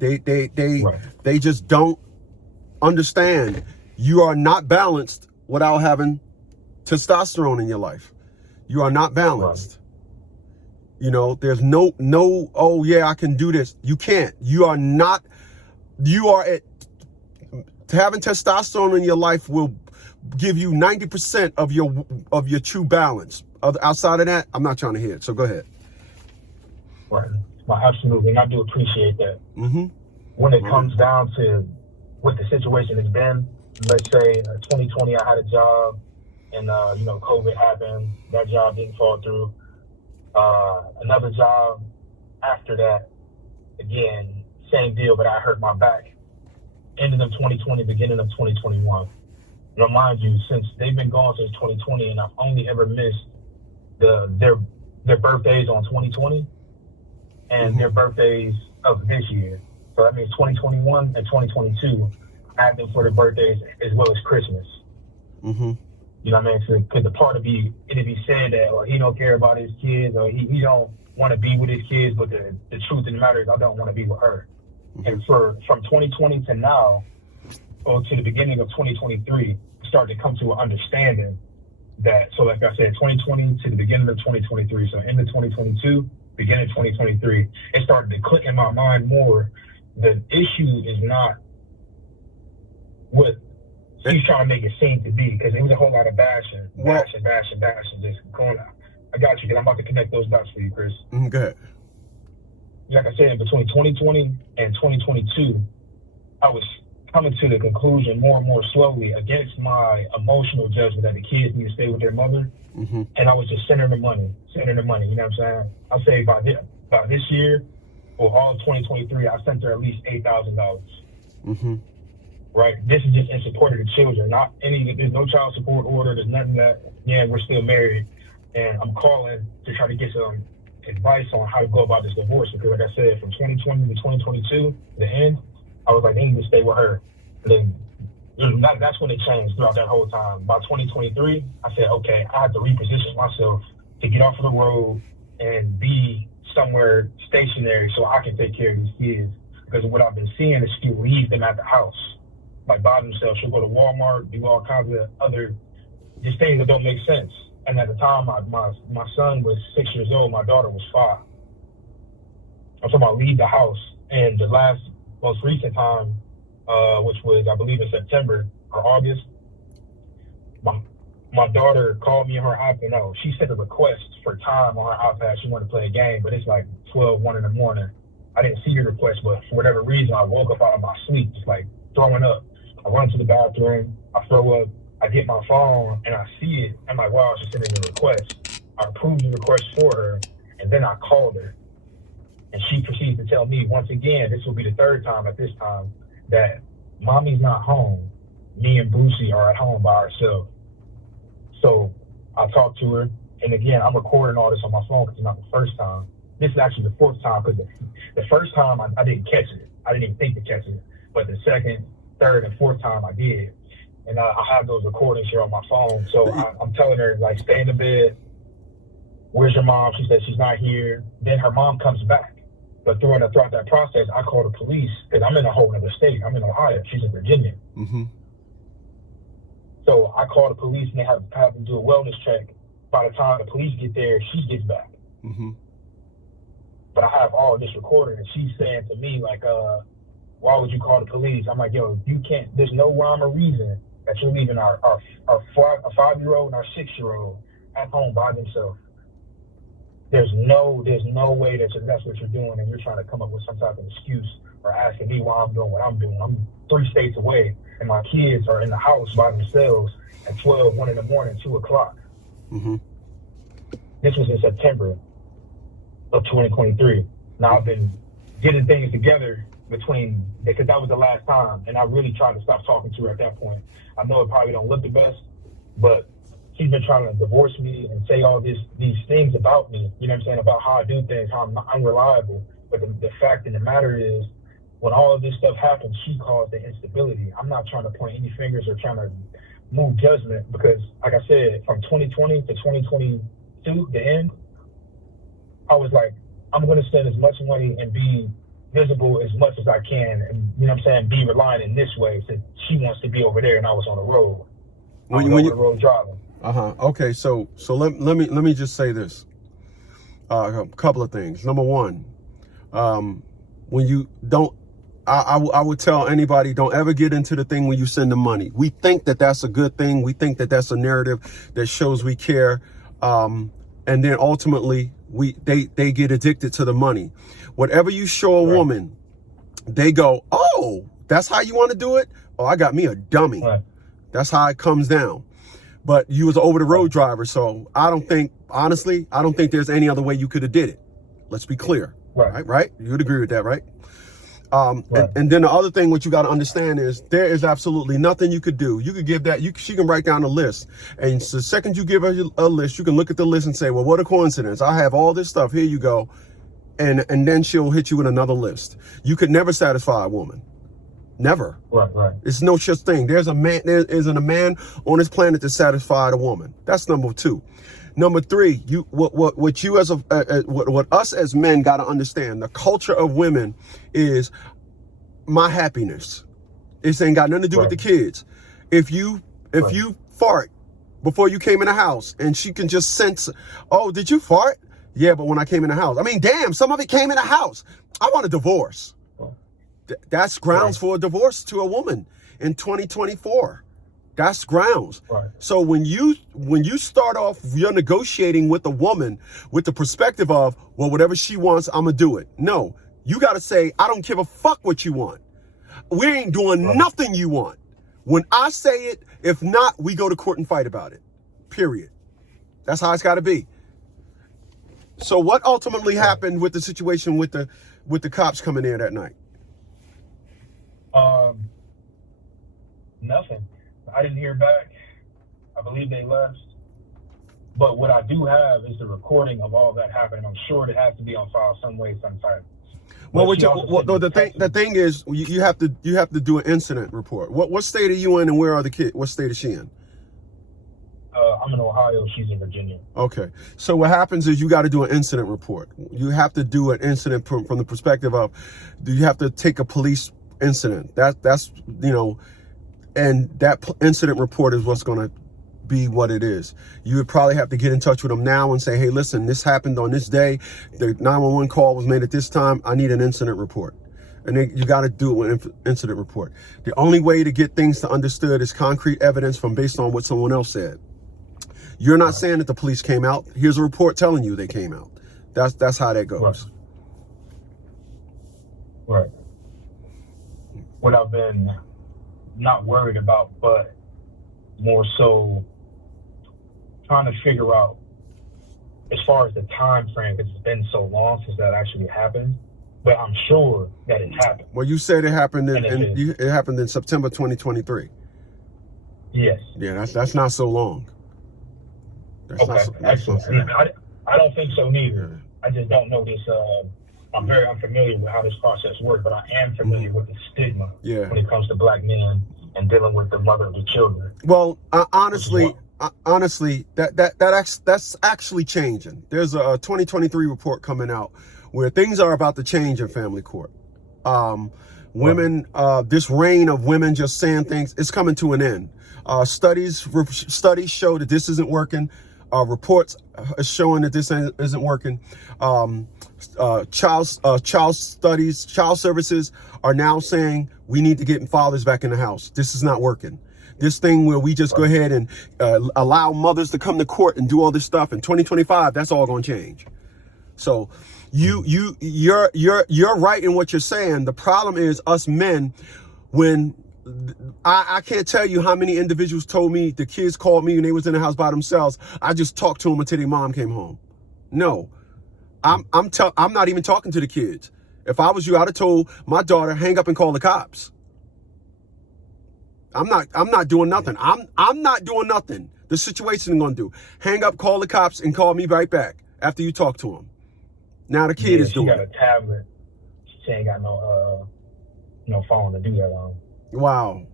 Right. They just don't understand. You are not balanced without having testosterone in your life. You are not balanced. Right. You know, there's no, oh yeah, I can do this. You can't. You are not, having testosterone in your life will give you 90% of your true balance. Outside of that, I'm not trying to hear it. So go ahead. Right. Well, absolutely. And I do appreciate that. Mm-hmm. When it comes down to what the situation has been, let's say 2020, I had a job and, COVID happened. That job didn't fall through. Another job after that, again, same deal, but I hurt my back. Ending of 2020, beginning of 2021. Now, mind you, since they've been gone since 2020, and I've only ever missed their birthdays on 2020 and their birthdays of this year. So that means 2021 and 2022 had them for their birthdays as well as Christmas. Mm-hmm. You know what I mean? So, because the part of it'd be said that he don't care about his kids or he don't want to be with his kids, but the truth of the matter is I don't want to be with her. Mm-hmm. And from 2020 to now, or to the beginning of 2023, started to come to an understanding that, so like I said, 2020 to the beginning of 2023, so end of 2022, beginning of 2023, it started to click in my mind more. The issue is not what he's trying to make it seem to be, because it was a whole lot of bashing, just going out. I got you, because I'm about to connect those dots for you, Chris. Go ahead. Like I said, between 2020 and 2022, I was coming to the conclusion more and more slowly against my emotional judgment that the kids need to stay with their mother. Mm-hmm. And I was just sending the money, you know what I'm saying? I'll say by this year, or all of 2023, I sent her at least $8,000. Mm-hmm. Right? This is just in support of the children, there's no child support order, there's nothing that, we're still married. And I'm calling to try to get some advice on how to go about this divorce, because like I said, from 2020 to 2022, the end, I was like, they need to stay with her. And then that's when it changed throughout that whole time. By 2023, I said, okay, I have to reposition myself to get off of the road and be somewhere stationary so I can take care of these kids. Because what I've been seeing is she leaves them at the house, like by themselves. She'll go to Walmart, do all kinds of other just things that don't make sense. And at the time, my son was 6 years old. My daughter was 5. I'm talking about leave the house. And the most recent time, which was, I believe, in September or August, my daughter called me on her iPad. She sent a request for time on her iPad. She wanted to play a game, but it's like 1 in the morning. I didn't see the request, but for whatever reason, I woke up out of my sleep, just like throwing up. I run to the bathroom, I throw up, I get my phone, and I see it. I'm like, wow, she's sending a request. I approved the request for her, and then I called her. And she proceeds to tell me, once again, this will be the third time at this time, that mommy's not home. Me and Brucey are at home by ourselves. So I talked to her, and again, I'm recording all this on my phone because it's not the first time. This is actually the 4th time, because the first time I didn't catch it. I didn't even think to catch it. But the 2nd, 3rd, and 4th time I did. And I have those recordings here on my phone. So I'm telling her, like, stay in the bed. Where's your mom? She said she's not here. Then her mom comes back. But throughout that process, I called the police, because I'm in a whole other state. I'm in Ohio. She's in Virginia. Mm-hmm. So I called the police, and they have them do a wellness check. By the time the police get there, she gets back. Mm-hmm. But I have all this recording, and she's saying to me, like, why would you call the police? I'm like, yo, you can't, there's no rhyme or reason that you're leaving our 5-year-old and our 6-year-old at home by themselves. There's no way that's what you're doing, and you're trying to come up with some type of excuse or asking me why I'm doing what I'm doing. I'm 3 states away, and my kids are in the house by themselves at 12, 1 in the morning, 2 o'clock. Mm-hmm. This was in September of 2023. Now I've been getting things together because that was the last time, and I really tried to stop talking to her at that point. I know it probably don't look the best, but she's been trying to divorce me and say all these things about me, you know what I'm saying, about how I do things, how I'm unreliable. But the fact of the matter is, when all of this stuff happened, she caused the instability. I'm not trying to point any fingers or trying to move judgment, because, like I said, from 2020 to 2022, the end, I was like, I'm going to spend as much money and be visible as much as I can, and you know what I'm saying, be reliant in this way. Since she wants to be over there, and I was on the road. I was over the road driving. Okay, so let me just say this. A couple of things. Number one, when you don't, I would tell anybody, don't ever get into the thing when you send them money. We think that that's a good thing. We think that that's a narrative that shows we care. And then ultimately they get addicted to the money. Whatever you show a woman, they go, oh, that's how you want to do it? Oh, I got me a dummy. Right. That's how it comes down. But you was an over the road driver. So honestly, I don't think there's any other way you could have did it. Let's be clear. Right? You would agree with that, right? And then the other thing what you got to understand is there is absolutely nothing you could do. You could give that, she can write down a list. And the second you give her a list, you can look at the list and say, well, what a coincidence. I have all this stuff. Here you go. And then she'll hit you with another list. You could never satisfy a woman. Never. Right. It's no such thing. There isn't a man on this planet to satisfy a woman. That's number two. Number three, what you as what us as men got to understand, the culture of women is my happiness. It ain't got nothing to do with the kids. If you fart before you came in the house and she can just sense, oh, did you fart? Yeah, but when I came in the house, I mean, damn, some of it came in the house. I want a divorce. That's grounds for a divorce to a woman in 2024. That's grounds. Right. So when you start off, you're negotiating with a woman with the perspective of, well, whatever she wants, I'm gonna do it. No, you got to say, I don't give a fuck what you want. We ain't doing nothing you want. When I say it, if not, we go to court and fight about it. Period. That's how it's got to be. So what ultimately happened with the situation with the cops coming in that night? Nothing. I didn't hear back. I believe they left. But what I do have is the recording of all that happening. I'm sure it has to be on file some way, sometime. Well, the thing is, you have to do an incident report. What state are you in, and where are the kids? What state is she in? I'm in Ohio. She's in Virginia. Okay. So what happens is you got to do an incident report. You have to do an incident from the perspective of, do you have to take a police incident? That's and that incident report is what's going to be what it is. You would probably have to get in touch with them now and say, hey, listen, this happened on this day. The 911 call was made at this time. I need an incident report. And then you got to do an incident report. The only way to get things to understood is concrete evidence from based on what someone else said. You're not saying that the police came out. Here's a report telling you they came out. That's how that goes. Right. What I've been not worried about, but more so trying to figure out, as far as the time frame, because it's been so long since that actually happened. But I'm sure that it happened. Well, you said it happened it happened in September 2023. Yes. Yeah, that's not so long. Excellent. I don't think so neither. Yeah. I just don't know this. I'm very unfamiliar with how this process works, but I am familiar with the stigma when it comes to black men and dealing with the mother of the children. Well, honestly, that's actually changing. There's a 2023 report coming out where things are about to change in family court. Women, this reign of women just saying things, it's coming to an end. Studies show that this isn't working. Reports are showing that this isn't working. Child services are now saying we need to get fathers back in the house. This is not working. This thing where we just go ahead and allow mothers to come to court and do all this stuff in 2025, that's all going to change. So you're right in what you're saying. The problem is us men, when I can't tell you how many individuals told me the kids called me and they was in the house by themselves. I just talked to them until their mom came home. No, I'm not even talking to the kids. If I was you, I'd have told my daughter, hang up and call the cops. I'm not doing nothing. I'm not doing nothing. The situation I'm going to do. Hang up, call the cops, and call me right back after you talk to them. Now the kid is doing it. She got a tablet. She ain't got no phone to do that on. Wow.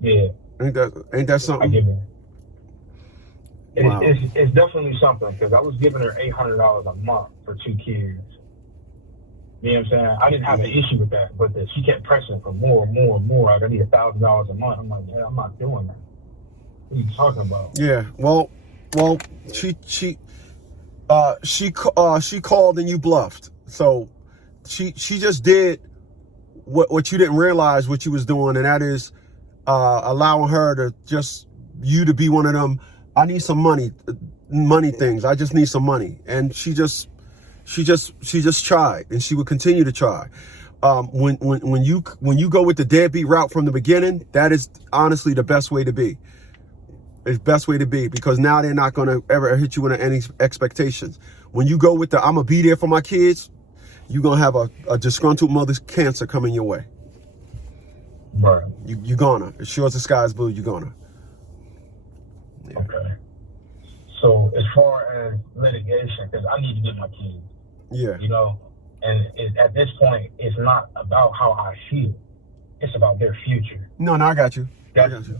Yeah. Ain't that something? I give it. It's definitely something, because I was giving her $800 a month for 2 kids. You know what I'm saying? I didn't have an issue with that, but she kept pressing for more and more and more. Like, I need $1,000 a month. I'm like, man, I'm not doing that. What are you talking about? Yeah. Well, she called and you bluffed. So she just did what you didn't realize what you was doing, and that is allowing her to you to be one of them. I need some money things. I just need some money, and she just tried, and she would continue to try. When you go with the deadbeat route from the beginning, that is honestly the best way to be. It's best way to be, because now they're not going to ever hit you with any expectations. When you go with the I'm gonna be there for my kids, you're gonna have a disgruntled mother's cancer coming your way. Right. You're gonna. As sure as the sky's blue, you're gonna. Yeah. Okay. So as far as litigation, because I need to get my kids. Yeah. You know, and at this point, it's not about how I feel. It's about their future. No, I got you. That's